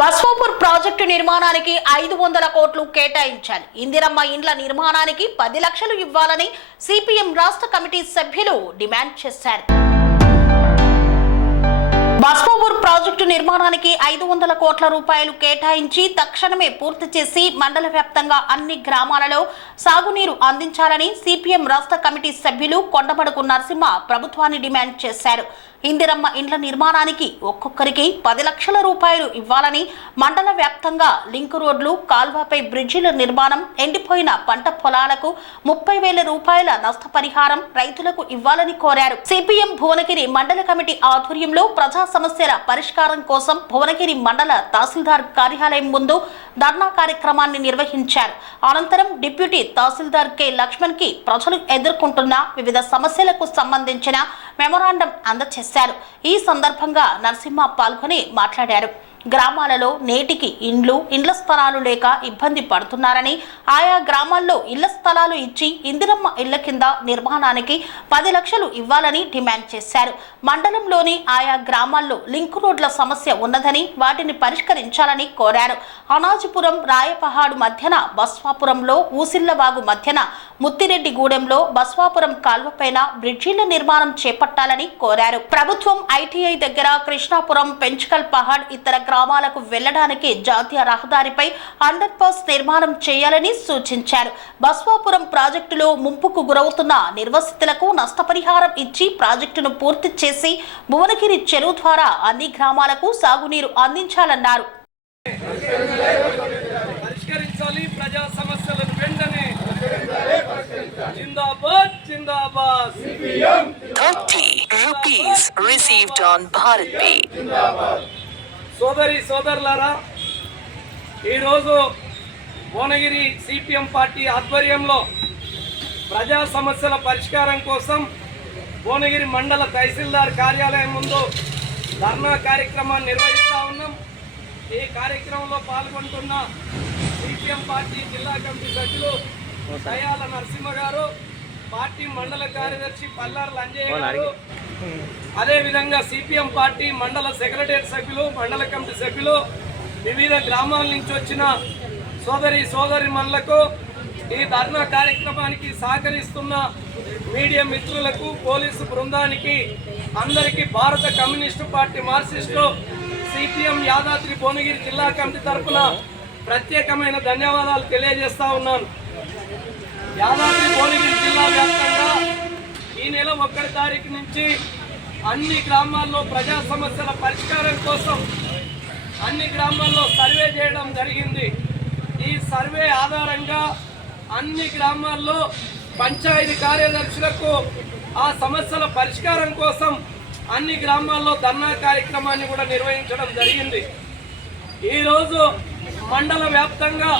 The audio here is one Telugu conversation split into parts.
బస్వాపూర్ ప్రాజెక్టు నిర్మాణానికి 500 కోట్లు కేటాయించాలి. ఇందిరమ్మ ఇండ్ల నిర్మాణానికి 10 లక్షలు ఇవ్వాలని సిపిఎం రాష్ట్ర కమిటీ సభ్యులు డిమాండ్ చేశారు. బస్వాపూర్ ప్రాజెక్టు నిర్మాణానికి 500 కోట్ల రూపాయలు కేటాయించి తక్షణమే పూర్తి చేసి మండల వ్యాప్తంగా అన్ని గ్రామాలలో సాగునీరు అందించాలని సిపిఎం రాష్ట్ర కమిటీ సభ్యులు కొండమడుగు నరసింహ ప్రభుత్వాన్ని డిమాండ్ చేశారు. ఇందిరమ్మ ఇండ్ల నిర్మాణానికి ఒక్కొక్కరికి 10 లక్షల రూపాయలు ఇవ్వాలని, మండల వ్యాప్తంగా లింక్ రోడ్లు, కాల్వపై బ్రిడ్జిల నిర్మాణం, ఎండిపోయిన పంట పొలాలకు 30,000 రూపాయల నష్టపరిహారం రైతులకు ఇవ్వాలని కోరారు. సిపిఎం భువనగిరి మండల కమిటీ ఆధ్వర్యంలో ప్రజా సమస్యల పరిష్కారం కోసం భువనగిరి మండల తహసీల్దార్ కార్యాలయం ముందు ధర్నా కార్యక్రమాన్ని నిర్వహించారు. అనంతరం డిప్యూటీ తహసీల్దార్ కె లక్ష్మణ్ కి ప్రజలు ఎదుర్కొంటున్న వివిధ సమస్యలకు సంబంధించిన మెమొరాండం అందజేశారు. ఈ సందర్భంగా నరసింహ పాల్గొని మాట్లాడారు. గ్రామాలలో నేటికి ఇండ్ల స్థలాలు లేక ఇబ్బంది పడుతున్నారని, ఆయా గ్రామాల్లో ఇళ్ల స్థలాలు ఇచ్చి ఇందిరమ్మ ఇళ్ల కింద నిర్మాణానికి 10 లక్షలు ఇవ్వాలని డిమాండ్ చేశారు. మండలంలోని ఆయా గ్రామాల్లో లింక్ రోడ్ల సమస్య ఉన్నదని, వాటిని పరిష్కరించాలని కోరారు. అనాజిపురం రాయపహాడు మధ్యన బస్వాపురంలో, ఊసిళ్లవాగు మధ్యన ముత్తిరెడ్డిగూడెంలో బస్వాపురం కాల్వపైన బ్రిడ్జిల నిర్మాణం చేపట్టాలని కోరారు. ప్రభుత్వం ఐటీఐ దగ్గర కృష్ణాపురం, పెంచుకల్ పహాడ్ ఇతర గ్రామాలకు వెళ్లడానికి జాతీయ రహదారిపై అండర్ పాస్ నిర్మాణం చేయాలని సూచించారు. బస్వాపురం ప్రాజెక్టులో ముంపుకు గురవుతున్న నిర్వసితులకు నష్టపరిహారం ఇచ్చి ప్రాజెక్టును పూర్తి చేసి భువనగిరి చెరువు ద్వారా అన్ని గ్రామాలకు సాగునీరు అందించాలన్నారు. ₹30 received on Bharat Pay. సోదరి సోదరులారా, ఈరోజు భువనగిరి సిపిఎం పార్టీ ఆధ్వర్యంలో ప్రజా సమస్యల పరిష్కారం కోసం భువనగిరి మండల తహసీల్దార్ కార్యాలయం ముందు ధర్నా కార్యక్రమాన్ని నిర్వహిస్తూ ఉన్నాం. ఈ కార్యక్రమంలో పాల్గొంటున్న సిపిఎం పార్టీ జిల్లా కమిటీ సభ్యులు దయాల నరసింహ గారు, పార్టీ మండల కార్యదర్శి పల్లార్ లంజయ్య గారు, అదేవిధంగా సిపిఎం పార్టీ మండల సెక్రటరీ సభ్యులు, మండల కమిటీ సభ్యులు, వివిధ గ్రామాల నుంచి వచ్చిన సోదరిమణులకు, ఈ ధర్నా కార్యక్రమానికి సహకరిస్తున్న మీడియా మిత్రులకు, పోలీసు బృందానికి, అందరికీ భారత communist party Marxist CPM Yadadri Bhuvanagiri జిల్లా కమిటీ తరఫున ప్రత్యేకమైన ధన్యవాదాలు తెలియజేస్తా ఉన్నాను. యాదాద్రి భువనగిరి జిల్లా వ్యాప్తంగా ఈ నెల 1వ తారీఖు నుంచి అన్ని గ్రామాల్లో ప్రజా సమస్యల పరిష్కారం కోసం అన్ని గ్రామాల్లో సర్వే చేయడం జరిగింది. ఈ సర్వే ఆధారంగా అన్ని గ్రామాల్లో పంచాయతీ కార్యదర్శులకు ఆ సమస్యల పరిష్కారం కోసం అన్ని గ్రామాల్లో ధర్నా కార్యక్రమాన్ని కూడా నిర్వహించడం జరిగింది. ఈరోజు మండల వ్యాప్తంగా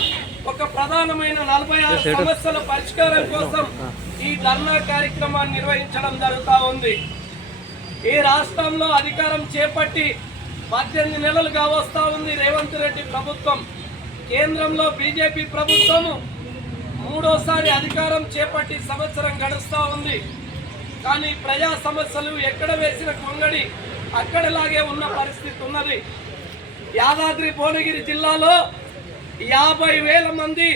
ఒక ప్రధానమైన 46 సమస్యల పరిష్కారం కోసం ఈ ధర్నా కార్యక్రమాన్ని నిర్వహించడం జరుగుతూ ఉంది. ఈ రాష్ట్రంలో అధికారం చేపట్టి 18 నెలలుగా వస్తూ ఉంది రేవంత్ రెడ్డి ప్రభుత్వం. కేంద్రంలో బీజేపీ ప్రభుత్వము 3వసారి అధికారం చేపట్టి సంవత్సరం గడుస్తూ ఉంది. కానీ ప్రజా సమస్యలు ఎక్కడ వేసిన కొంగడి అక్కడలాగే ఉన్న పరిస్థితి ఉన్నది. యాదాద్రి భువనగిరి జిల్లాలో 50,000 మంది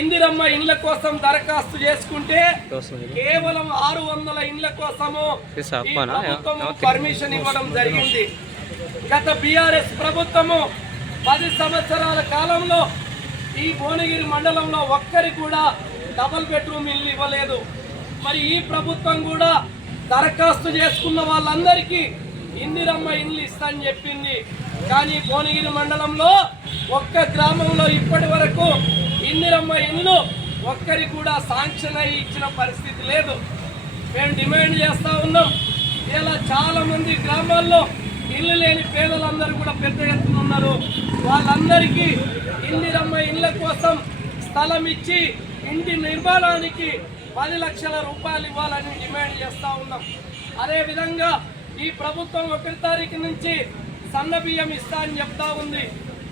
ఇందిరమ్మ ఇండ్ల కోసం దరఖాస్తు చేసుకుంటే కేవలం 600 ఇండ్ల కోసము పర్మిషన్ ఇవ్వడం జరిగింది. గత బీఆర్ఎస్ ప్రభుత్వము 10 సంవత్సరాల కాలంలో ఈ భువనగిరి మండలంలో ఒక్కరికి కూడా డబుల్ బెడ్రూమ్ ఇల్లు ఇవ్వలేదు. మరి ఈ ప్రభుత్వం కూడా దరఖాస్తు చేసుకున్న వాళ్ళందరికీ ఇందిరమ్మ ఇండ్లు ఇస్తానని చెప్పింది. కానీ భువనగిరి మండలంలో ఒక్క గ్రామంలో ఇప్పటి వరకు ఇందిరమ్మ ఇల్లు ఒక్కరికి కూడా శాంక్షన్ అయ్యి ఇచ్చిన పరిస్థితి లేదు. మేము డిమాండ్ చేస్తూ ఉన్నాం. ఇలా చాలామంది గ్రామాల్లో ఇల్లు లేని పేదలందరూ కూడా పెద్ద ఎత్తున ఉన్నారు. వాళ్ళందరికీ ఇందిరమ్మ ఇళ్ళ కోసం స్థలం ఇచ్చి ఇంటి నిర్మాణానికి 10 లక్షల రూపాయలు ఇవ్వాలని డిమాండ్ చేస్తూ ఉన్నాం. అదేవిధంగా ఈ ప్రభుత్వం 1వ తారీఖు నుంచి సన్న బియ్యం ఇస్తా అని చెప్తా ఉంది.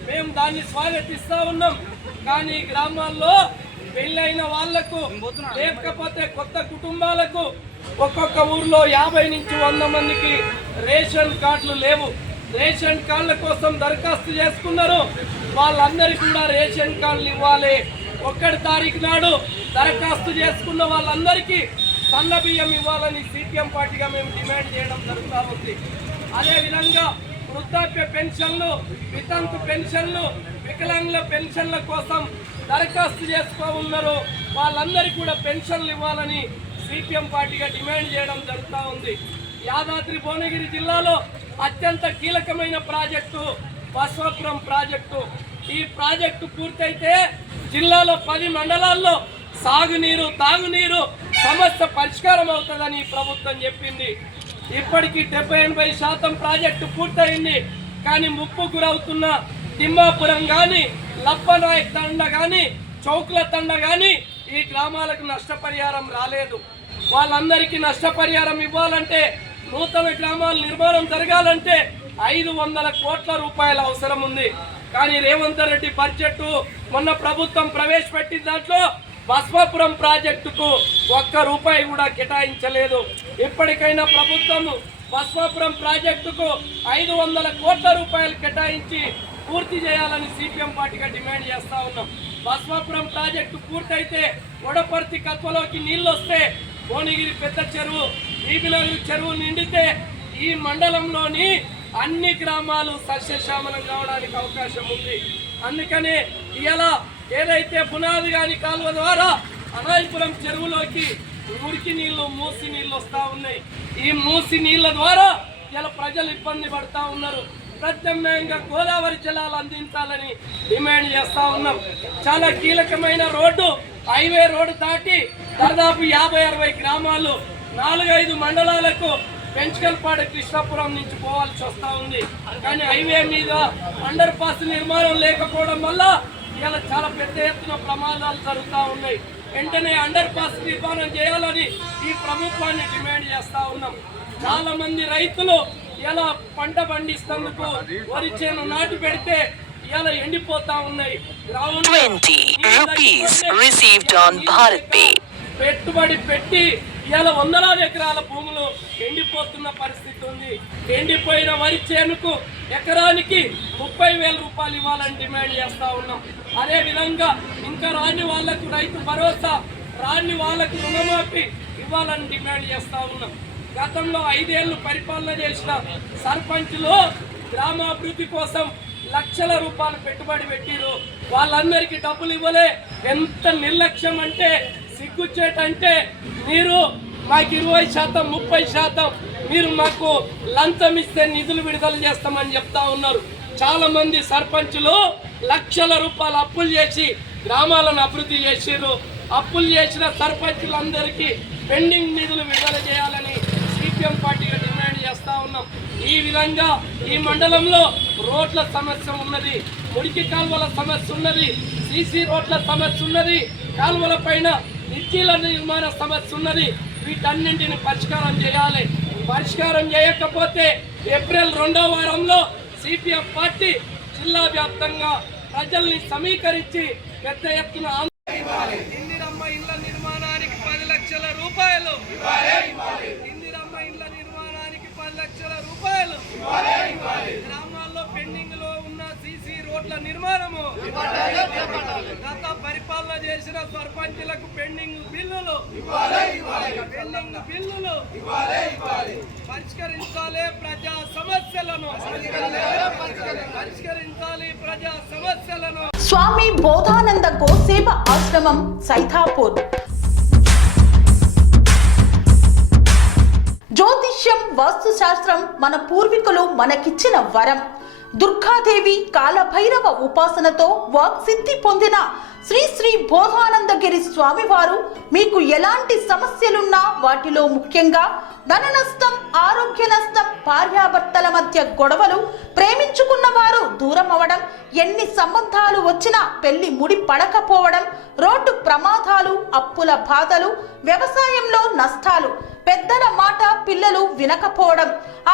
మేము దాన్ని స్వాగతిస్తూ ఉన్నాం. కానీ గ్రామాల్లో పెళ్ళైన వాళ్లకు, లేకపోతే కొత్త కుటుంబాలకు ఒక్కొక్క ఊర్లో 50 నుంచి 100 మందికి రేషన్ కార్డులు లేవు. రేషన్ కార్డుల కోసం దరఖాస్తు చేసుకున్నారు. వాళ్ళందరికీ కూడా రేషన్ కార్డులు ఇవ్వాలి. 1 తారీఖు నాడు దరఖాస్తు చేసుకున్న వాళ్ళందరికీ సన్న బియ్యం ఇవ్వాలని సిపిఎం పార్టీగా మేము డిమాండ్ చేయడం జరుగుతూ ఉంది. అదేవిధంగా వృద్ధాప్య పెన్షన్లు, వితంతు పెన్షన్లు, వికలాంగుల పెన్షన్ల కోసం దరఖాస్తు చేసుకో ఉన్నారు. వాళ్ళందరికీ కూడా పెన్షన్లు ఇవ్వాలని సిపిఎం పార్టీగా డిమాండ్ చేయడం జరుగుతూ ఉంది. యాదాద్రి భువనగిరి జిల్లాలో అత్యంత కీలకమైన ప్రాజెక్టు బస్వాపురం ప్రాజెక్టు. ఈ ప్రాజెక్టు పూర్తయితే జిల్లాలో 10 మండలాల్లో సాగునీరు, తాగునీరు సమస్య పరిష్కారం అవుతుందని ప్రభుత్వం చెప్పింది. ఇప్పటికీ 70-80% ప్రాజెక్టు పూర్తయింది. కానీ ముప్పు గురవుతున్న తిమ్మాపురం కానీ, లప్పనాయక్ తండ కానీ, చౌకుల తండ కానీ ఈ గ్రామాలకు నష్టపరిహారం రాలేదు. వాళ్ళందరికీ నష్టపరిహారం ఇవ్వాలంటే, నూతన గ్రామాల నిర్మాణం జరగాలంటే 500 కోట్ల రూపాయల అవసరం ఉంది. కానీ రేవంత్ రెడ్డి బడ్జెట్ మొన్న ప్రభుత్వం ప్రవేశపెట్టిన దాంట్లో బస్వాపురం ప్రాజెక్టుకు 1 రూపాయి కూడా కేటాయించలేదు. ఇప్పటికైనా ప్రభుత్వం బస్వాపురం ప్రాజెక్టుకు 500 కోట్ల రూపాయలు కేటాయించి పూర్తి చేయాలని సిపిఎం పార్టీగా డిమాండ్ చేస్తా ఉన్నాం. బస్వాపురం ప్రాజెక్టు పూర్తయితే వడపర్తి కత్వలోకి నీళ్ళు వస్తే, భువనగిరి పెద్ద చెరువు, బీబీనగర్ చెరువు నిండితే ఈ మండలంలోని అన్ని గ్రామాలు సస్యశ్యామలం కావడానికి అవకాశం ఉంది. అందుకనే ఇలా ఏదైతే పునాది గాని కాలువ ద్వారా అనాయపురం చెరువులోకి మురికి నీళ్లు, మూసి నీళ్లు వస్తూ ఉన్నాయి. ఈ మూసి నీళ్ల ద్వారా ఇలా ప్రజలు ఇబ్బంది పడతా ఉన్నారు. ప్రత్యామ్నాయంగా గోదావరి జలాలు అందించాలని డిమాండ్ చేస్తా ఉన్నాం. చాలా కీలకమైన రోడ్డు, హైవే రోడ్డు దాటి దాదాపు 50-60 గ్రామాలు, 4-5 మండలాలకు పెంచకల్పాడు, కృష్ణాపురం నుంచి పోవాల్సి వస్తూ ఉంది. కానీ హైవే మీద అండర్ పాస్ నిర్మాణం లేకపోవడం వల్ల ఇలా చాలా పెద్ద ఎత్తున ప్రమాదాలు జరుగుతూ ఉన్నాయి. వెంటనే అండర్ పాస్ నిర్మాణం చేయాలని ఈ ప్రభుత్వాన్ని డిమాండ్ చేస్తా ఉన్నాం. చాలా మంది రైతులు ఇలా పంట పండిస్తేందుకు వరి చేను నాటు పెడితే ఇలా ఎండిపోతా ఉన్నాయి. 20 rupees received on Bharat Pay. పెట్టుబడి పెట్టి ఇలా వందలాది ఎకరాల భూములు ఎండిపోతున్న పరిస్థితి ఉంది. ఎండిపోయిన వరి చేనుకు ఎకరానికి 30,000 రూపాయలు ఇవ్వాలని డిమాండ్ చేస్తా ఉన్నాం. అదే విధంగా ఇంకా రాని వాళ్లకు రైతు భరోసా, రాని వాళ్లకు రుణమాఫీ ఇవ్వాలని డిమాండ్ చేస్తా ఉన్నాం. గతంలో 5 ఏళ్లు పరిపాలన చేసిన సర్పంచులు గ్రామాభివృద్ధి కోసం లక్షల రూపాయలు పెట్టుబడి పెట్టిరు. వాళ్ళందరికీ డబ్బులు ఇవ్వలే. ఎంత నిర్లక్ష్యం అంటే, సిగ్గుచ్చేటంటే, మీరు మాకు 20%, 30% మీరు మాకు లంచం ఇస్తే నిధులు విడుదల చేస్తామని చెప్తా ఉన్నారు. చాలా మంది సర్పంచులు లక్షల రూపాయలు అప్పులు చేసి గ్రామాలను అభివృద్ధి చేసిరు. అప్పులు చేసిన సర్పంచులందరికీ పెండింగ్ నిధులు విడుదల చేయాలని సిపిఎం పార్టీగా డిమాండ్ చేస్తా ఉన్నాం. ఈ విధంగా ఈ మండలంలో రోడ్ల సమస్య ఉన్నది, మురికి కాలువల సమస్య ఉన్నది, సీసీ రోడ్ల సమస్య ఉన్నది, కాలువల పైన నిర్జీల నిర్మాణ సమస్య ఉన్నది. వీటన్నింటిని పరిష్కారం చేయాలి. పరిష్కారం చేయకపోతే ఏప్రిల్ 2వ వారంలో సిపిఎం పార్టీ జిల్లా వ్యాప్తంగా ప్రజల్ని సమీకరించి పెద్ద ఎత్తున ఇందిరమ్మ ఇళ్ల నిర్మాణానికి 10 లక్షల రూపాయలు, ఇందిరమ్మ ఇళ్ల నిర్మాణానికి 10 లక్షల రూపాయలు, గ్రామాల్లో పెండింగ్ లో ఉన్న సీసీ రోడ్ల నిర్మాణము, గత పరిపాలన చేసిన సర్పంచులకు పెండింగ్ బిల్లులు పరిష్కరించాలి. ప్రజా సమస్యలను పరిష్కరించాలి. ప్రజా సమస్యలను. స్వామి బోధానంద గోసేవ ఆశ్రమం, సైతాపూర్. జ్యోతిష్యం, వాస్తుశాస్త్రం మన పూర్వీకులు మనకిచ్చిన వరం. దుర్గాదేవి, కాలభైరవ ఉపాసనతో వాక్సిద్ధి పొందిన శ్రీ శ్రీ బోధానందగిరి స్వామివారు మీకు ఎలాంటి సమస్యలున్నా, వాటిలో ముఖ్యంగా ధన నష్టం, ఆరోగ్య నష్టం, భార్యాభర్తల మధ్య గొడవలు, ప్రేమించుకున్న వారు దూరం అవడం, ఎన్ని సంబంధాలు వచ్చినా పెళ్లి ముడి పడకపోవడం, రోడ్డు ప్రమాదాలు, అప్పుల బాధలు, వ్యవసాయంలో నష్టాలు, పెద్దల మాట పిల్లలు వినకపోవడం,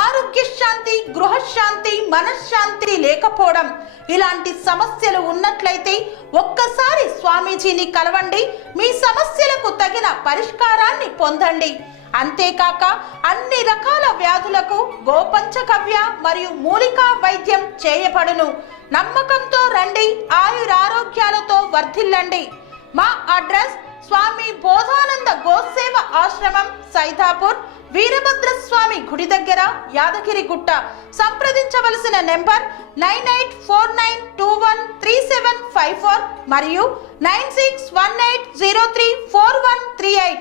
ఆరోగ్య శాంతి, గృహశాంతి, మనశ్శాంతి లేకపోవడం, ఇలాంటి సమస్యలు ఉన్నట్లయితే ఒక్కసారి స్వామీజీని కలవండి. మీ సమస్యలకు తగిన పరిష్కారాన్ని పొందండి. అంతేకాక అన్ని రకాల వ్యాధులకు గోపంచకవ్య మరియు మూలికా వైద్యం చేయబడును. నమ్మకంతో రండి, ఆయురారోగ్యాలతో వర్ధిల్లండి. మా అడ్రస్ స్వామి బోధానంద గోసేవ ఆశ్రమం, సైదాపూర్, వీరభద్రస్వామి గుడి దగ్గర, యాదగిరిగుట్ట. సంప్రదించవలసిన నెంబర్ 9849213754 మరియు 9618034138.